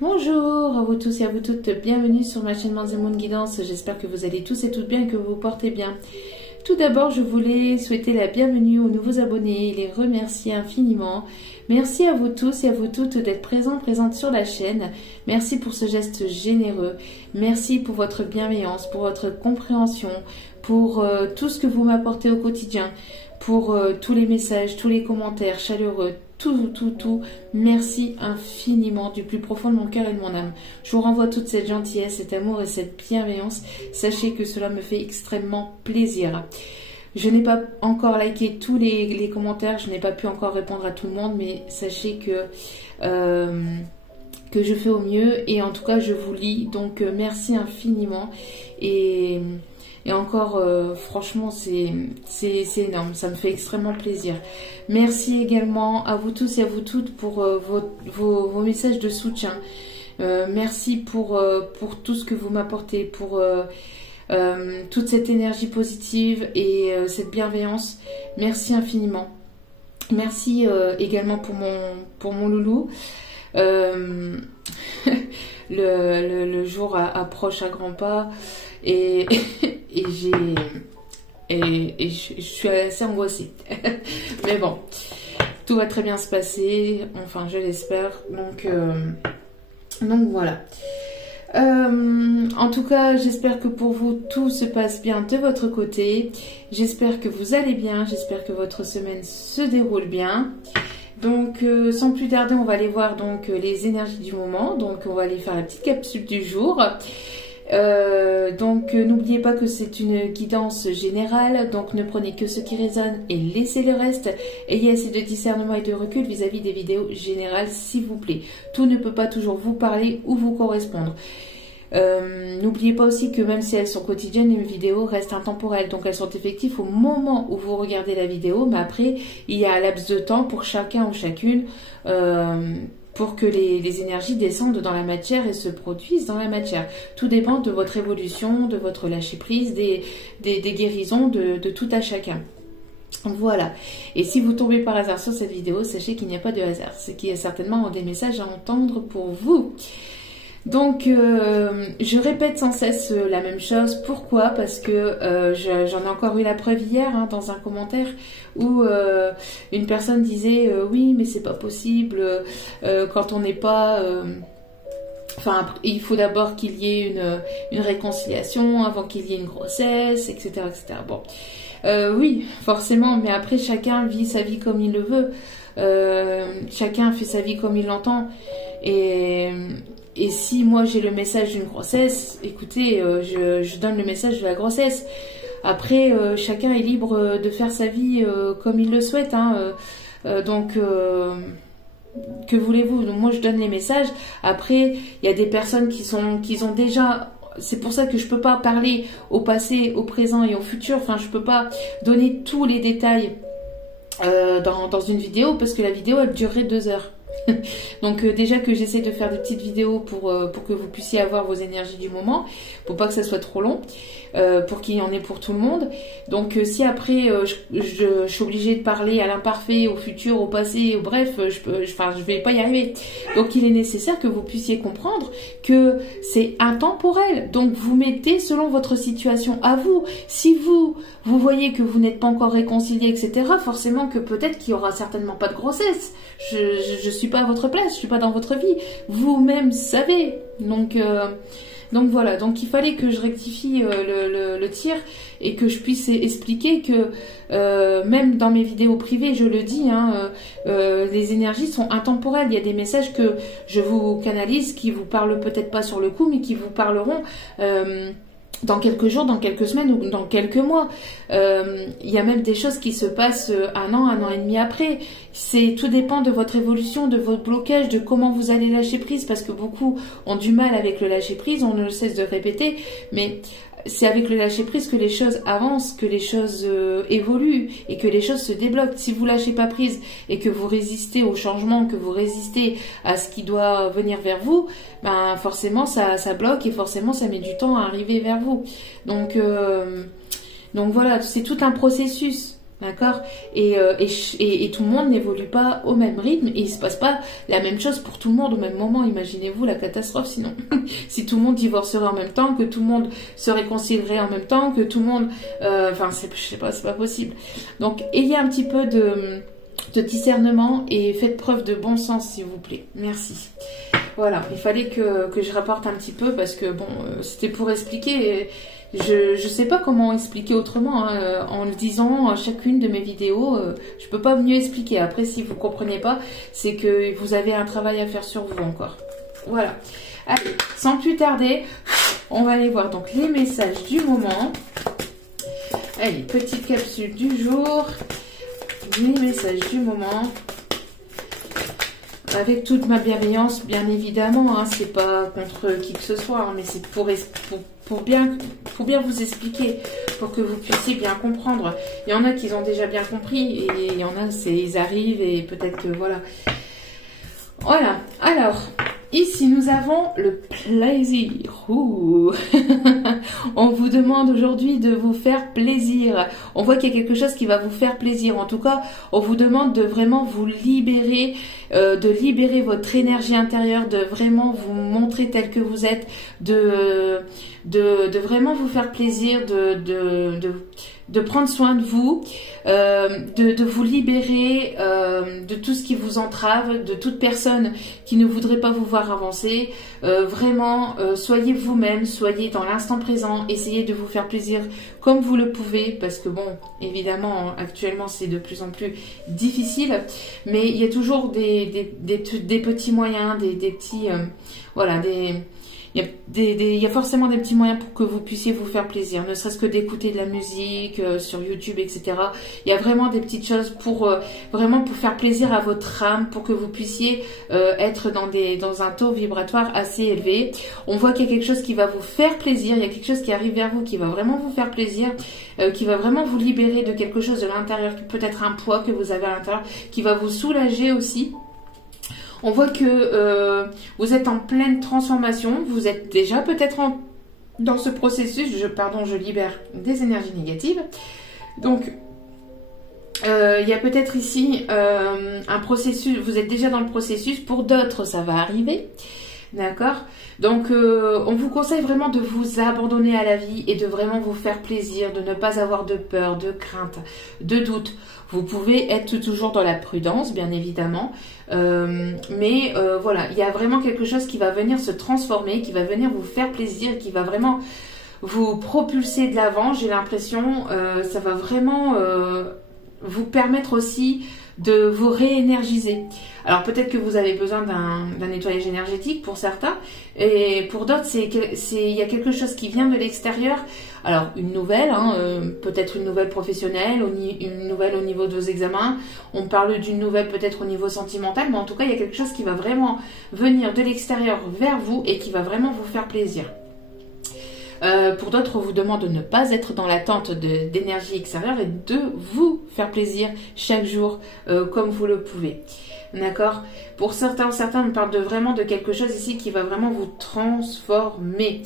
Bonjour à vous tous et à vous toutes, bienvenue sur ma chaîne Manz & Moon Guidance. J'espère que vous allez tous et toutes bien et que vous vous portez bien. Tout d'abord, je voulais souhaiter la bienvenue aux nouveaux abonnés et les remercier infiniment. Merci à vous tous et à vous toutes d'être présentes sur la chaîne. Merci pour ce geste généreux. Merci pour votre bienveillance, pour votre compréhension, pour tout ce que vous m'apportez au quotidien, pour tous les messages, tous les commentaires chaleureux, tout. Merci infiniment du plus profond de mon cœur et de mon âme. Je vous renvoie toute cette gentillesse, cet amour et cette bienveillance. Sachez que cela me fait extrêmement plaisir. Je n'ai pas encore liké tous les commentaires, je n'ai pas pu encore répondre à tout le monde, mais sachez que je fais au mieux et en tout cas je vous lis. Donc merci infiniment et encore, franchement, c'est énorme. Ça me fait extrêmement plaisir. Merci également à vous tous et à vous toutes pour vos messages de soutien. Merci pour tout ce que vous m'apportez, pour toute cette énergie positive et cette bienveillance. Merci infiniment. Merci également pour mon loulou. Le jour approche à grands pas et je suis assez angoissée. Mais bon, tout va très bien se passer, enfin je l'espère. Donc voilà. En tout cas, j'espère que pour vous tout se passe bien de votre côté. J'espère que vous allez bien, j'espère que votre semaine se déroule bien. Donc sans plus tarder, on va aller voir donc les énergies du moment. Donc on va aller faire la petite capsule du jour. N'oubliez pas que c'est une guidance générale, donc ne prenez que ce qui résonne et laissez le reste. Ayez assez de discernement et de recul vis-à-vis des vidéos générales, s'il vous plaît. Tout ne peut pas toujours vous parler ou vous correspondre. N'oubliez pas aussi que même si elles sont quotidiennes, les vidéos restent intemporelles, donc elles sont effectives au moment où vous regardez la vidéo, mais après il y a un laps de temps pour chacun ou chacune pour que les énergies descendent dans la matière et se produisent dans la matière. Tout dépend de votre évolution, de votre lâcher-prise, des guérisons de tout à chacun. Voilà. Et si vous tombez par hasard sur cette vidéo, sachez qu'il n'y a pas de hasard. C'est qu'il y a certainement des messages à entendre pour vous. Donc, je répète sans cesse la même chose. Pourquoi? Parce que j'en ai encore eu la preuve hier dans un commentaire où une personne disait oui, mais c'est pas possible quand on n'est pas... Enfin, il faut d'abord qu'il y ait une réconciliation avant qu'il y ait une grossesse, etc. etc. Bon, oui, forcément, mais après, chacun vit sa vie comme il le veut. Chacun fait sa vie comme il l'entend. Et si moi j'ai le message d'une grossesse, écoutez, je donne le message de la grossesse. Après, chacun est libre de faire sa vie comme il le souhaite. Que voulez-vous? Donc moi je donne les messages. Après, il y a des personnes qui ont déjà... C'est pour ça que je peux pas parler au passé, au présent et au futur. Enfin, je peux pas donner tous les détails dans une vidéo parce que la vidéo elle durerait 2 heures. Donc déjà que j'essaie de faire des petites vidéos pour que vous puissiez avoir vos énergies du moment, pour pas que ça soit trop long, pour qu'il y en ait pour tout le monde. Donc si après je suis obligée de parler à l'imparfait, au futur, au passé, bref, je vais pas y arriver. Donc il est nécessaire que vous puissiez comprendre que c'est intemporel. Donc vous mettez selon votre situation à vous. Si vous voyez que vous n'êtes pas encore réconcilié, etc., forcément que peut-être qu'il y aura certainement pas de grossesse. Je suis pas à votre place, je suis pas dans votre vie. Vous-même savez. Donc voilà, donc il fallait que je rectifie le tir et que je puisse expliquer que même dans mes vidéos privées, je le dis, les énergies sont intemporelles. Il y a des messages que je vous canalise qui vous parlent peut-être pas sur le coup, mais qui vous parleront dans quelques jours, dans quelques semaines ou dans quelques mois. Il y a même des choses qui se passent un an et demi après. Tout dépend de votre évolution, de votre blocage, de comment vous allez lâcher prise, parce que beaucoup ont du mal avec le lâcher prise, on ne le cesse de répéter, mais c'est avec le lâcher prise que les choses avancent, que les choses évoluent et que les choses se débloquent. Si vous lâchez pas prise et que vous résistez au changement, que vous résistez à ce qui doit venir vers vous, ben forcément ça bloque et forcément ça met du temps à arriver vers vous. Donc voilà, c'est tout un processus. D'accord, et tout le monde n'évolue pas au même rythme et il se passe pas la même chose pour tout le monde au même moment. Imaginez-vous la catastrophe sinon. Si tout le monde divorcerait en même temps, que tout le monde se réconcilierait en même temps, que tout le monde... Enfin, je sais pas, c'est pas possible. Donc, ayez un petit peu de discernement et faites preuve de bon sens s'il vous plaît. Merci. Voilà, il fallait que je rapporte un petit peu parce que bon, c'était pour expliquer... Je sais pas comment expliquer autrement, hein, en le disant chacune de mes vidéos, je peux pas mieux expliquer. Après, si vous comprenez pas, c'est que vous avez un travail à faire sur vous encore. Voilà. Allez, sans plus tarder, on va aller voir donc les messages du moment. Allez, petite capsule du jour, les messages du moment. Avec toute ma bienveillance, bien évidemment, hein, c'est pas contre qui que ce soit, hein, mais c'est pour bien vous expliquer, pour que vous puissiez bien comprendre. Il y en a qui ont déjà bien compris, et il y en a, ils arrivent, et peut-être que voilà. Voilà, alors, ici nous avons le plaisir. Ouh. On vous demande aujourd'hui de vous faire plaisir. On voit qu'il y a quelque chose qui va vous faire plaisir. En tout cas, on vous demande de vraiment vous libérer, de libérer votre énergie intérieure, de vraiment vous montrer tel que vous êtes, de vraiment vous faire plaisir, de prendre soin de vous, de vous libérer de tout ce qui vous entrave, de toute personne qui ne voudrait pas vous voir avancer. Vraiment, soyez vous-même, soyez dans l'instant présent, essayez de vous faire plaisir comme vous le pouvez, parce que bon, évidemment, actuellement, c'est de plus en plus difficile, mais il y a toujours des petits moyens, des petits... voilà, il y a forcément des petits moyens pour que vous puissiez vous faire plaisir, ne serait-ce que d'écouter de la musique sur YouTube, etc. Il y a vraiment des petites choses pour vraiment pour faire plaisir à votre âme, pour que vous puissiez être dans un taux vibratoire assez élevé. On voit qu'il y a quelque chose qui va vous faire plaisir, il y a quelque chose qui arrive vers vous qui va vraiment vous faire plaisir, qui va vraiment vous libérer de quelque chose de l'intérieur, peut-être un poids que vous avez à l'intérieur, qui va vous soulager aussi. On voit que vous êtes en pleine transformation, vous êtes déjà peut-être dans ce processus, je libère des énergies négatives. Donc, il y a peut-être ici un processus, vous êtes déjà dans le processus, pour d'autres ça va arriver. D'accord? Donc, on vous conseille vraiment de vous abandonner à la vie et de vraiment vous faire plaisir, de ne pas avoir de peur, de crainte, de doute. Vous pouvez être toujours dans la prudence, bien évidemment, mais voilà, il y a vraiment quelque chose qui va venir se transformer, qui va venir vous faire plaisir, qui va vraiment vous propulser de l'avant. J'ai l'impression, ça va vraiment vous permettre aussi de vous réénergiser. Alors peut-être que vous avez besoin d'un nettoyage énergétique pour certains, et pour d'autres, il y a quelque chose qui vient de l'extérieur. Alors une nouvelle, hein, peut-être une nouvelle professionnelle, une nouvelle au niveau de vos examens, on parle d'une nouvelle peut-être au niveau sentimental, mais en tout cas il y a quelque chose qui va vraiment venir de l'extérieur vers vous et qui va vraiment vous faire plaisir. Pour d'autres, on vous demande de ne pas être dans l'attente d'énergie extérieure et de vous faire plaisir chaque jour comme vous le pouvez. D'accord? Pour certains, on parle vraiment de quelque chose ici qui va vraiment vous transformer.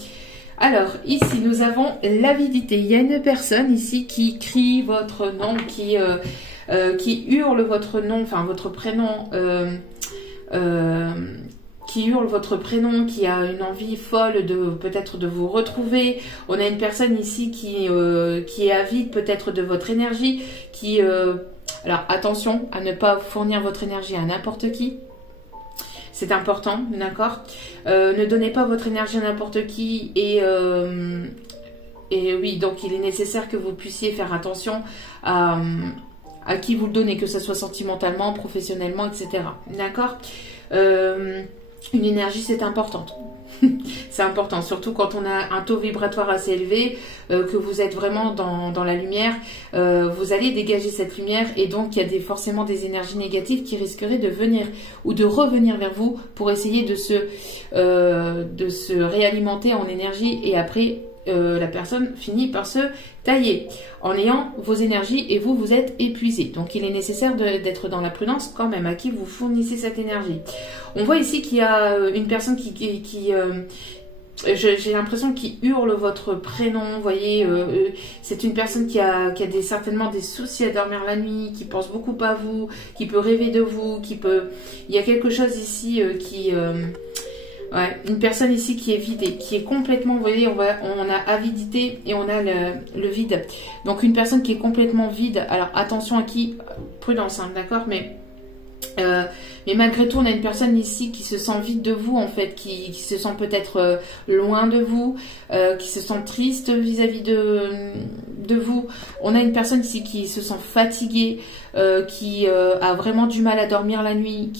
Alors, ici, nous avons l'avidité. Il y a une personne ici qui crie votre nom, qui hurle votre nom, enfin votre prénom, qui hurle votre prénom, qui a une envie folle peut-être de vous retrouver. On a une personne ici qui est avide peut-être de votre énergie, alors attention à ne pas fournir votre énergie à n'importe qui. C'est important, d'accord? Ne donnez pas votre énergie à n'importe qui et oui, donc il est nécessaire que vous puissiez faire attention à qui vous le donnez, que ce soit sentimentalement, professionnellement, etc. D'accord? Une énergie, c'est important. C'est important, surtout quand on a un taux vibratoire assez élevé, que vous êtes vraiment dans la lumière, vous allez dégager cette lumière et donc il y a forcément des énergies négatives qui risqueraient de venir ou de revenir vers vous pour essayer de se réalimenter en énergie et après la personne finit par se tailler en ayant vos énergies et vous êtes épuisé. Donc il est nécessaire d'être dans la prudence quand même à qui vous fournissez cette énergie. On voit ici qu'il y a une personne j'ai l'impression qu'il hurle votre prénom, vous voyez, c'est une personne qui a certainement des soucis à dormir la nuit, qui pense beaucoup à vous, qui peut rêver de vous, il y a quelque chose ici ouais, une personne ici qui est vidée, qui est complètement, vous voyez, on a avidité et on a le vide. Donc une personne qui est complètement vide, alors attention à qui, prudence, hein, d'accord, mais malgré tout, on a une personne ici qui se sent vide de vous, en fait, qui se sent peut-être loin de vous, qui se sent triste vis-à-vis de vous. On a une personne ici qui se sent fatiguée, qui a vraiment du mal à dormir la nuit,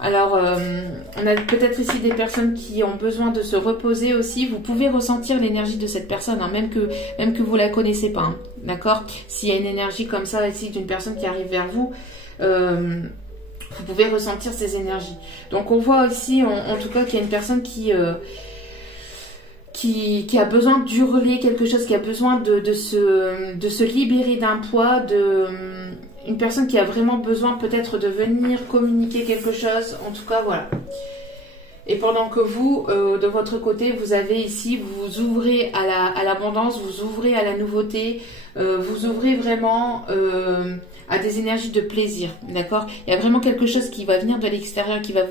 alors, on a peut-être ici des personnes qui ont besoin de se reposer aussi. Vous pouvez ressentir l'énergie de cette personne, hein, même que vous la connaissez pas, hein, d'accord? S'il y a une énergie comme ça ici d'une personne qui arrive vers vous, vous pouvez ressentir ces énergies. Donc, on voit ici, en tout cas, qu'il y a une personne qui a besoin d'hurler quelque chose, qui a besoin de se libérer d'un poids, une personne qui a vraiment besoin peut-être de venir communiquer quelque chose, en tout cas voilà. Et pendant que vous, de votre côté, vous avez ici, vous ouvrez à l'abondance, vous ouvrez à la nouveauté, vous ouvrez vraiment à des énergies de plaisir, d'accord? Il y a vraiment quelque chose qui va venir de l'extérieur, qui va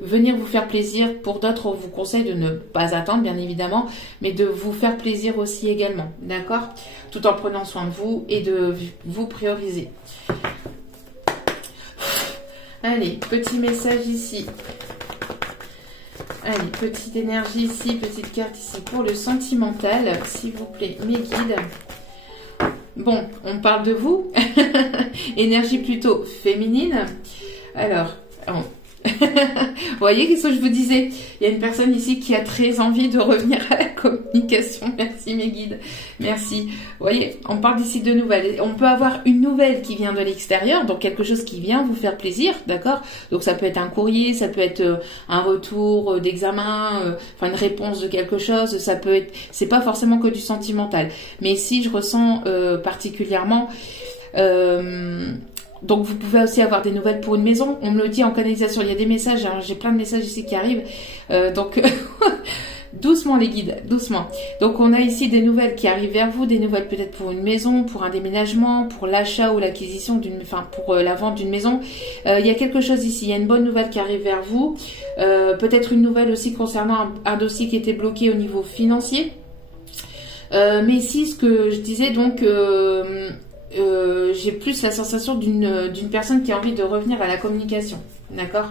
venir vous faire plaisir. Pour d'autres, on vous conseille de ne pas attendre, bien évidemment, mais de vous faire plaisir aussi également, d'accord? Tout en prenant soin de vous et de vous prioriser. Allez, petit message ici. Allez, petite énergie ici, petite carte ici pour le sentimental, s'il vous plaît, mes guides. Bon, on parle de vous. Énergie plutôt féminine. Alors, vous voyez ce que je vous disais? Il y a une personne ici qui a très envie de revenir à la communication. Merci mes guides. Merci. Vous voyez, on parle d'ici de nouvelles. On peut avoir une nouvelle qui vient de l'extérieur, donc quelque chose qui vient vous faire plaisir, d'accord? Donc ça peut être un courrier, ça peut être un retour d'examen, enfin une réponse de quelque chose. Ça peut être, c'est pas forcément que du sentimental. Mais ici, je ressens particulièrement. Donc vous pouvez aussi avoir des nouvelles pour une maison. On me le dit en canalisation, il y a des messages, hein, j'ai plein de messages ici qui arrivent. Donc doucement les guides, doucement. Donc on a ici des nouvelles qui arrivent vers vous, des nouvelles peut-être pour une maison, pour un déménagement, pour l'achat ou l'acquisition pour la vente d'une maison. Il y a quelque chose ici, il y a une bonne nouvelle qui arrive vers vous. Peut-être une nouvelle aussi concernant un dossier qui était bloqué au niveau financier. Mais ici, ce que je disais donc... j'ai plus la sensation d'une personne qui a envie de revenir à la communication, d'accord?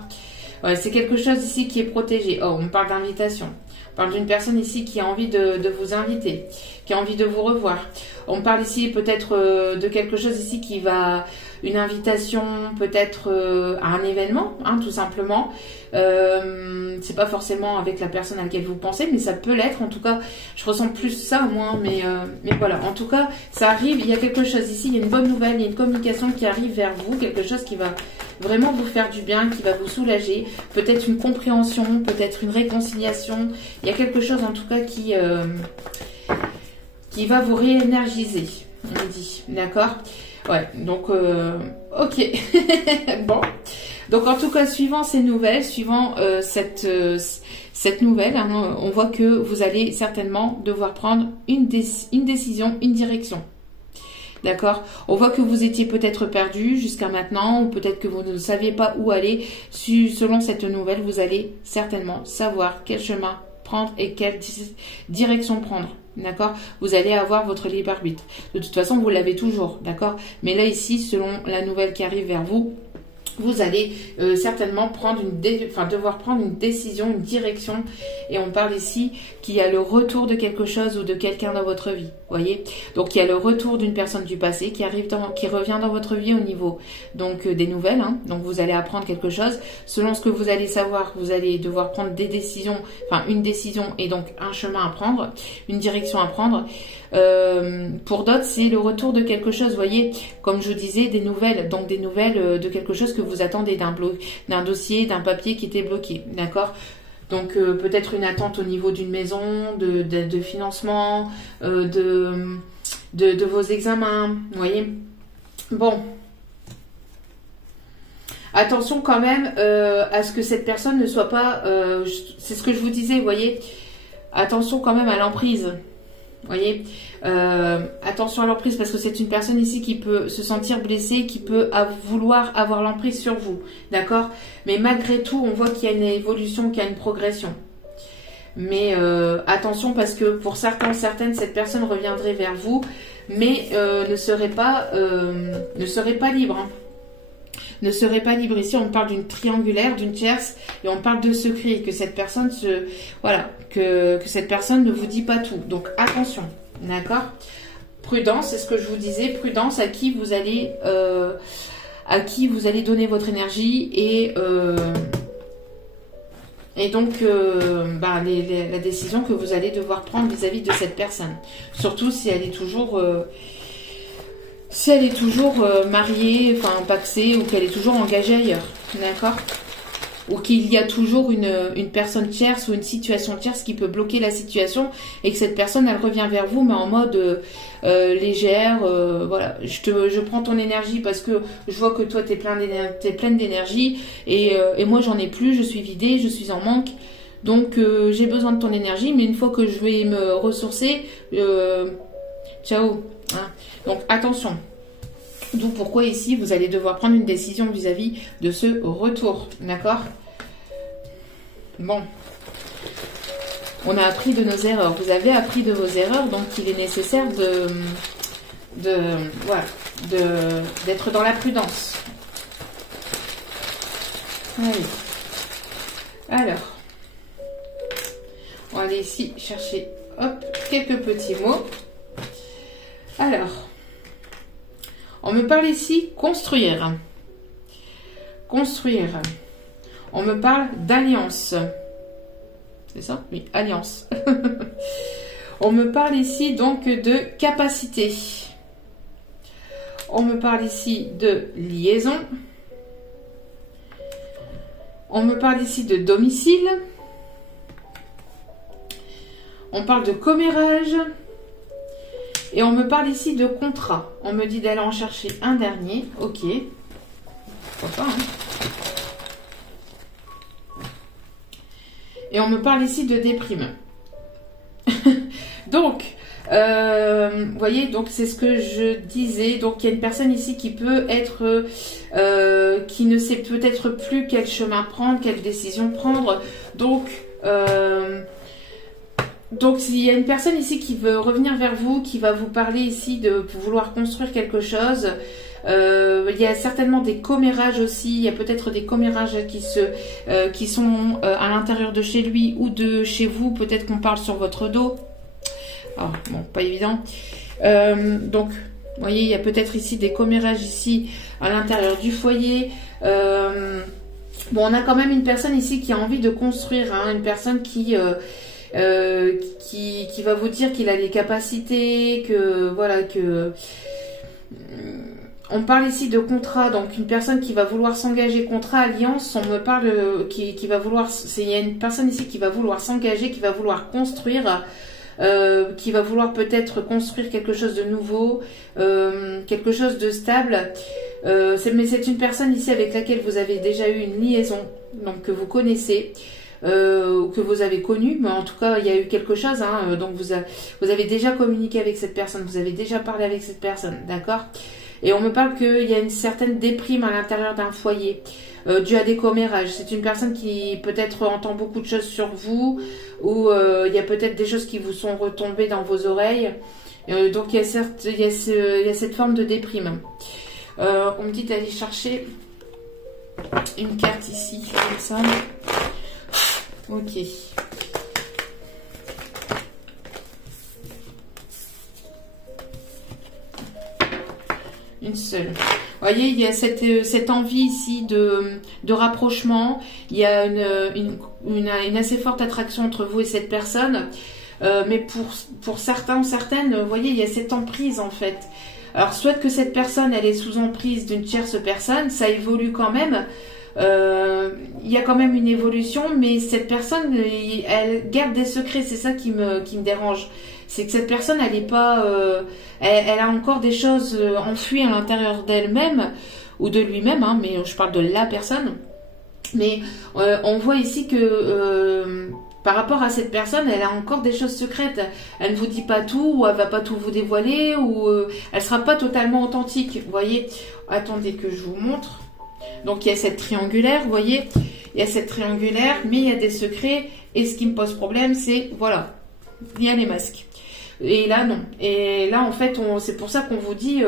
Ouais, c'est quelque chose ici qui est protégé. Oh, on parle d'invitation. On parle d'une personne ici qui a envie de vous inviter, qui a envie de vous revoir. On parle ici peut-être de quelque chose ici qui va... Une invitation peut-être à un événement, hein, tout simplement. C'est pas forcément avec la personne à laquelle vous pensez, mais ça peut l'être. En tout cas, je ressens plus ça moi, mais voilà. En tout cas, ça arrive. Il y a quelque chose ici. Il y a une bonne nouvelle. Il y a une communication qui arrive vers vous, quelque chose qui va vraiment vous faire du bien, qui va vous soulager. Peut-être une compréhension, peut-être une réconciliation. Il y a quelque chose en tout cas qui va vous réénergiser. On me dit, d'accord? Ouais, donc, ok. Bon. Donc, en tout cas, suivant ces nouvelles, suivant cette nouvelle, hein, on voit que vous allez certainement devoir prendre une décision, une direction. D'accord? On voit que vous étiez peut-être perdu jusqu'à maintenant, ou peut-être que vous ne saviez pas où aller. Selon cette nouvelle, vous allez certainement savoir quel chemin prendre et quelle direction prendre. D'accord? Vous allez avoir votre libre arbitre. De toute façon, vous l'avez toujours. D'accord? Mais là, ici, selon la nouvelle qui arrive vers vous, vous allez certainement devoir prendre une décision, une direction. Et on parle ici qu'il y a le retour de quelque chose ou de quelqu'un dans votre vie. Voyez? Donc, il y a le retour d'une personne du passé qui revient dans votre vie au niveau donc des nouvelles. Hein. Donc, vous allez apprendre quelque chose. Selon ce que vous allez savoir, vous allez devoir prendre des décisions, enfin une décision et donc un chemin à prendre, une direction à prendre. Pour d'autres, c'est le retour de quelque chose, voyez, comme je vous disais, des nouvelles, donc des nouvelles de quelque chose que vous attendez, d'un dossier, d'un papier qui était bloqué, d'accord? Donc peut-être une attente au niveau d'une maison, de financement, de vos examens, vous voyez. Bon. Attention quand même à ce que cette personne ne soit pas... c'est ce que je vous disais, vous voyez. Attention quand même à l'emprise. Vous voyez, attention à l'emprise parce que c'est une personne ici qui peut se sentir blessée, qui peut vouloir avoir l'emprise sur vous. D'accord? Mais malgré tout, on voit qu'il y a une évolution, qu'il y a une progression. Mais attention parce que pour certains, certaines, cette personne reviendrait vers vous, mais ne serait pas libre. Hein. Ne serait pas libre. Ici, on parle d'une triangulaire, d'une tierce, et on parle de secret, que cette personne que cette personne ne vous dit pas tout. Donc attention, d'accord? Prudence, c'est ce que je vous disais, prudence à qui vous allez donner votre énergie et donc la décision que vous allez devoir prendre vis-à-vis de cette personne. Surtout si elle est toujours mariée, enfin paxée, ou qu'elle est toujours engagée ailleurs, d'accord? Ou qu'il y a toujours une personne tierce ou une situation tierce qui peut bloquer la situation et que cette personne, elle revient vers vous, mais en mode légère, voilà, je prends ton énergie parce que je vois que toi, t'es pleine d'énergie et moi, j'en ai plus, je suis vidée, je suis en manque. Donc, j'ai besoin de ton énergie, mais une fois que je vais me ressourcer, ciao. Hein. Donc, attention. D'où pourquoi ici, vous allez devoir prendre une décision vis-à-vis de ce retour. D'accord? Bon. On a appris de nos erreurs. Vous avez appris de vos erreurs, donc il est nécessaire d'être dans la prudence. Allez. Alors. On va aller ici chercher, hop, quelques petits mots. Alors. On me parle ici construire. Construire. On me parle d'alliance. C'est ça? Oui, alliance. On me parle ici donc de capacité. On me parle ici de liaison. On me parle ici de domicile. On parle de commérage. Et on me parle ici de contrat. On me dit d'aller en chercher un dernier. Ok. Pourquoi pas, hein. Et on me parle ici de déprime. Donc, vous voyez, donc c'est ce que je disais. Donc, il y a une personne ici qui peut être... qui ne sait peut-être plus quel chemin prendre, quelle décision prendre. Donc, il y a une personne ici qui veut revenir vers vous, qui va vous parler ici de vouloir construire quelque chose. Il y a certainement des commérages aussi. Il y a peut-être des commérages qui sont à l'intérieur de chez lui ou de chez vous. Peut-être qu'on parle sur votre dos. Ah, bon, pas évident. Donc, vous voyez, il y a peut-être ici des commérages ici à l'intérieur du foyer. Bon, on a quand même une personne ici qui a envie de construire, hein, une personne qui va vous dire qu'il a les capacités, que voilà, que on parle ici de contrat, donc une personne qui va vouloir s'engager, contrat, alliance, on me parle qui va vouloir, il y a une personne ici qui va vouloir s'engager, qui va vouloir construire, qui va vouloir peut-être construire quelque chose de nouveau, quelque chose de stable. Mais c'est une personne ici avec laquelle vous avez déjà eu une liaison, donc que vous connaissez. Ou que vous avez connu, mais en tout cas il y a eu quelque chose, hein, donc vous avez déjà communiqué avec cette personne, vous avez déjà parlé avec cette personne, d'accord? Et on me parle qu'il y a une certaine déprime à l'intérieur d'un foyer, dû à des commérages. C'est une personne qui peut-être entend beaucoup de choses sur vous, ou il y a peut-être des choses qui vous sont retombées dans vos oreilles, donc il y a cette forme de déprime. On me dit d'aller chercher une carte ici, comme ça. Ok. Une seule. Vous voyez, il y a cette envie ici de rapprochement. Il y a une assez forte attraction entre vous et cette personne. Mais pour certains ou certaines, vous voyez, il y a cette emprise en fait. Alors, soit que cette personne, elle est sous emprise d'une tierce personne, ça évolue quand même. Il y a quand même une évolution, mais cette personne, elle garde des secrets. C'est ça qui me dérange. C'est que cette personne, elle est pas, elle a encore des choses enfouies à l'intérieur d'elle-même, ou de lui-même, hein, mais je parle de la personne. Mais on voit ici que par rapport à cette personne, elle a encore des choses secrètes. Elle ne vous dit pas tout, ou elle va pas tout vous dévoiler, ou elle sera pas totalement authentique. Vous voyez, attendez que je vous montre. Donc il y a cette triangulaire, vous voyez, il y a cette triangulaire, mais il y a des secrets. Et ce qui me pose problème, c'est, voilà, il y a les masques. Et là, non. Et là, en fait, c'est pour ça qu'on vous dit...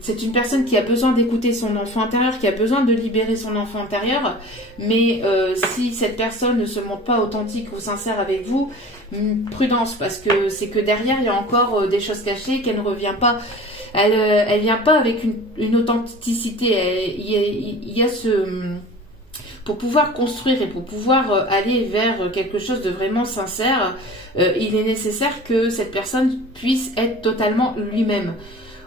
c'est une personne qui a besoin d'écouter son enfant intérieur, qui a besoin de libérer son enfant intérieur, mais si cette personne ne se montre pas authentique ou sincère avec vous, prudence, parce que c'est que derrière il y a encore des choses cachées, qu'elle ne revient pas, elle vient pas avec une authenticité, il y a ce... Pour pouvoir construire et pour pouvoir aller vers quelque chose de vraiment sincère, il est nécessaire que cette personne puisse être totalement lui-même.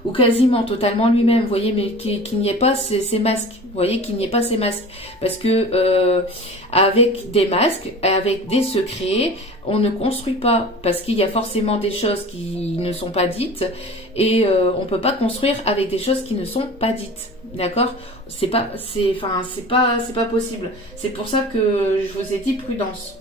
Ou quasiment totalement lui-même, vous voyez, mais qu'il n'y ait pas ces masques, vous voyez, qu'il n'y ait pas ces masques, parce que avec des masques, avec des secrets, on ne construit pas, parce qu'il y a forcément des choses qui ne sont pas dites, et on peut pas construire avec des choses qui ne sont pas dites, d'accord? C'est pas possible. C'est pour ça que je vous ai dit prudence.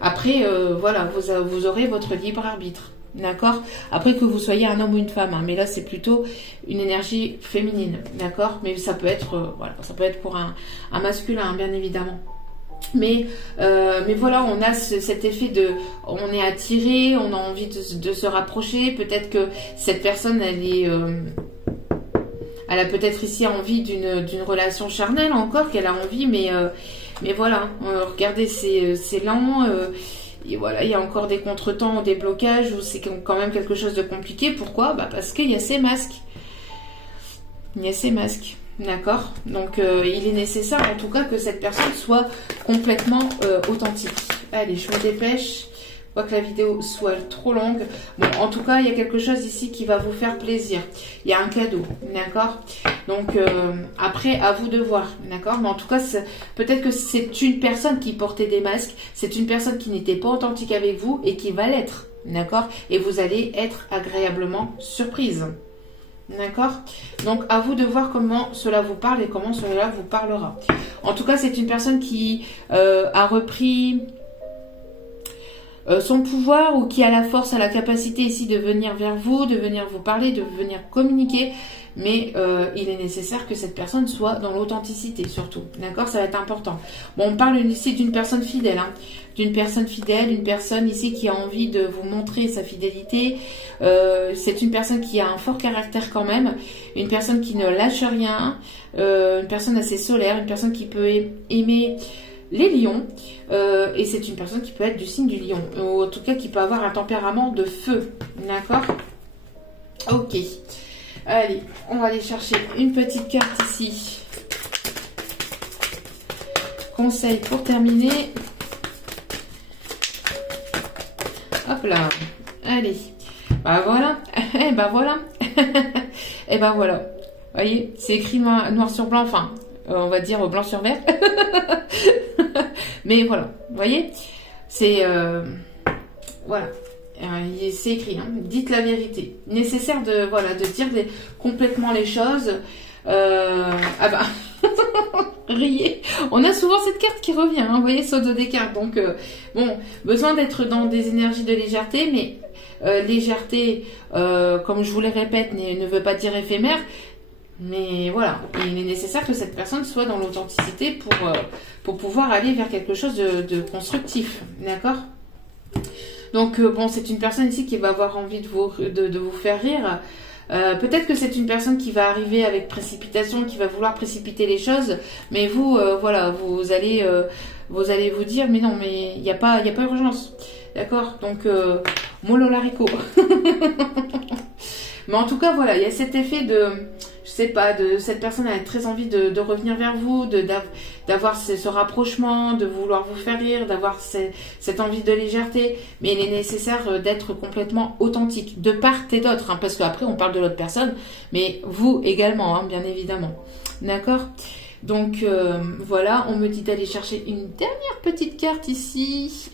Après, voilà, vous aurez votre libre arbitre. D'accord? Après que vous soyez un homme ou une femme, hein, mais là c'est plutôt une énergie féminine, d'accord? Mais ça peut être, voilà, ça peut être pour un masculin, hein, bien évidemment. Mais voilà, on a cet effet de, on est attiré, on a envie de se rapprocher. Peut-être que cette personne, elle a peut-être ici envie d'une relation charnelle encore, qu'elle a envie, mais voilà, regardez, c'est lent. Et voilà, il y a encore des contretemps, des blocages, où c'est quand même quelque chose de compliqué. Pourquoi? Bah parce qu'il y a ces masques. Il y a ces masques, d'accord? Donc il est nécessaire en tout cas que cette personne soit complètement authentique. Allez, je me dépêche. Je vois que la vidéo soit trop longue. Bon, en tout cas, il y a quelque chose ici qui va vous faire plaisir. Il y a un cadeau, d'accord? Donc, après, à vous de voir, d'accord? Mais en tout cas, peut-être que c'est une personne qui portait des masques. C'est une personne qui n'était pas authentique avec vous et qui va l'être, d'accord? Et vous allez être agréablement surprise, d'accord? Donc, à vous de voir comment cela vous parle et comment cela vous parlera. En tout cas, c'est une personne qui a repris... son pouvoir, ou qui a la force, a la capacité ici de venir vers vous, de venir vous parler, de venir communiquer, mais il est nécessaire que cette personne soit dans l'authenticité surtout, d'accord? Ça va être important. Bon, on parle ici d'une personne fidèle, hein, d'une personne fidèle, une personne ici qui a envie de vous montrer sa fidélité. C'est une personne qui a un fort caractère quand même, une personne qui ne lâche rien, une personne assez solaire, une personne qui peut aimer les lions, et c'est une personne qui peut être du signe du lion, ou en tout cas qui peut avoir un tempérament de feu, d'accord? Ok, allez, on va aller chercher une petite carte ici. Conseil pour terminer. Hop là, allez, bah voilà, et bah voilà, et bah voilà, vous voyez, c'est écrit noir sur blanc, enfin, on va dire blanc sur vert. Mais voilà, vous voyez, c'est voilà, c'est écrit, hein, dites la vérité. Nécessaire de voilà, de dire complètement les choses. Ah bah riez. On a souvent cette carte qui revient, hein, vous voyez, saut de des cartes. Donc bon, besoin d'être dans des énergies de légèreté, mais légèreté, comme je vous le répète, ne veut pas dire éphémère. Mais voilà, il est nécessaire que cette personne soit dans l'authenticité pour pouvoir aller vers quelque chose de constructif, d'accord? Donc bon, c'est une personne ici qui va avoir envie de vous faire rire. Peut-être que c'est une personne qui va arriver avec précipitation, qui va vouloir précipiter les choses, mais vous, voilà, vous allez vous dire, mais non, mais il n'y a pas urgence, d'accord? Donc mollo l'haricot. Mais en tout cas, voilà, il y a cet effet de, je sais pas, de cette personne a très envie de revenir vers vous, d'avoir ce rapprochement, de vouloir vous faire rire, d'avoir cette envie de légèreté. Mais il est nécessaire d'être complètement authentique, de part et d'autre, hein, parce qu'après on parle de l'autre personne, mais vous également, hein, bien évidemment. D'accord? Donc voilà, on me dit d'aller chercher une dernière petite carte ici.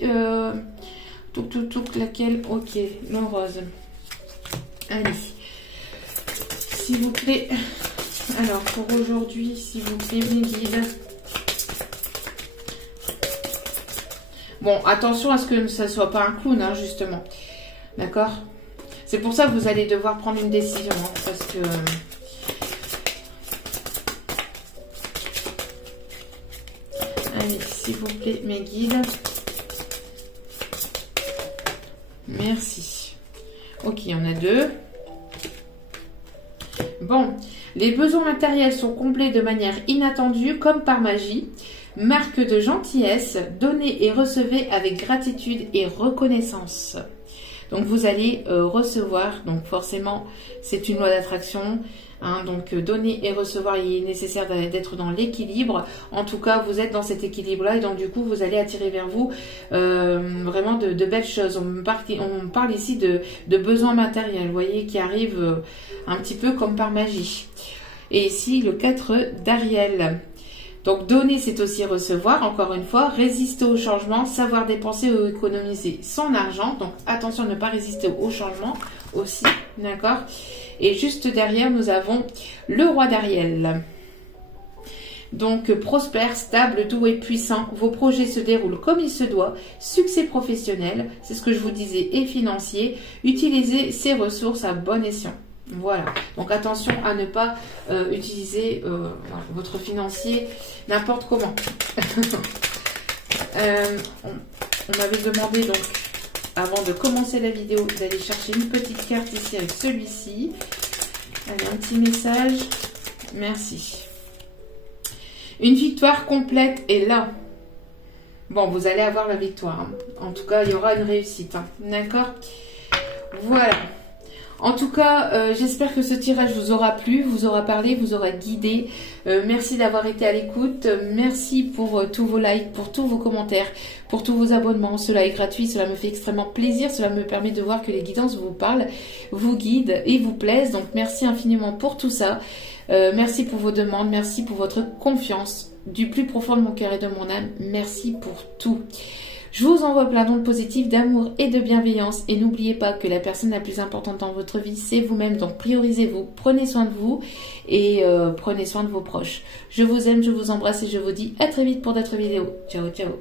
Laquelle? Ok, le rose. Allez. S'il vous plaît. Alors, pour aujourd'hui, s'il vous plaît, mes guides. Bon, attention à ce que ça ne soit pas un clown, hein, justement. D'accord? C'est pour ça que vous allez devoir prendre une décision, hein, parce que... Allez, s'il vous plaît, mes guides. Merci. Ok, on a 2. Bon, les besoins matériels sont comblés de manière inattendue, comme par magie. Marque de gentillesse, donnez et recevez avec gratitude et reconnaissance. Donc vous allez recevoir, donc forcément c'est une loi d'attraction, hein, donc donner et recevoir, il est nécessaire d'être dans l'équilibre. En tout cas vous êtes dans cet équilibre là et donc du coup vous allez attirer vers vous vraiment de belles choses. On parle ici de besoins matériels, vous voyez, qui arrivent un petit peu comme par magie. Et ici le 4 d'Ariel. Donc, donner, c'est aussi recevoir, encore une fois, résister au changement, savoir dépenser ou économiser son argent. Donc, attention à ne pas résister au changement aussi, d'accord? Et juste derrière, nous avons le roi d'Ariel. Donc, prospère, stable, doux et puissant. Vos projets se déroulent comme il se doit. Succès professionnel, c'est ce que je vous disais, et financier. Utilisez ces ressources à bon escient. Voilà, donc attention à ne pas utiliser votre financier n'importe comment. On m'avait demandé donc, avant de commencer la vidéo, d'aller chercher une petite carte ici avec celui-ci. Allez, un petit message. Merci. Une victoire complète est là. Bon, vous allez avoir la victoire. Hein. En tout cas, il y aura une réussite. Hein. D'accord? Voilà. En tout cas, j'espère que ce tirage vous aura plu, vous aura parlé, vous aura guidé. Merci d'avoir été à l'écoute. Merci pour tous vos likes, pour tous vos commentaires, pour tous vos abonnements. Cela est gratuit, cela me fait extrêmement plaisir. Cela me permet de voir que les guidances vous parlent, vous guident et vous plaisent. Donc, merci infiniment pour tout ça. Merci pour vos demandes, merci pour votre confiance. Du plus profond de mon cœur et de mon âme, merci pour tout. Je vous envoie plein d'ondes positives, d'amour et de bienveillance. Et n'oubliez pas que la personne la plus importante dans votre vie, c'est vous-même. Donc priorisez-vous, prenez soin de vous et prenez soin de vos proches. Je vous aime, je vous embrasse et je vous dis à très vite pour d'autres vidéos. Ciao, ciao.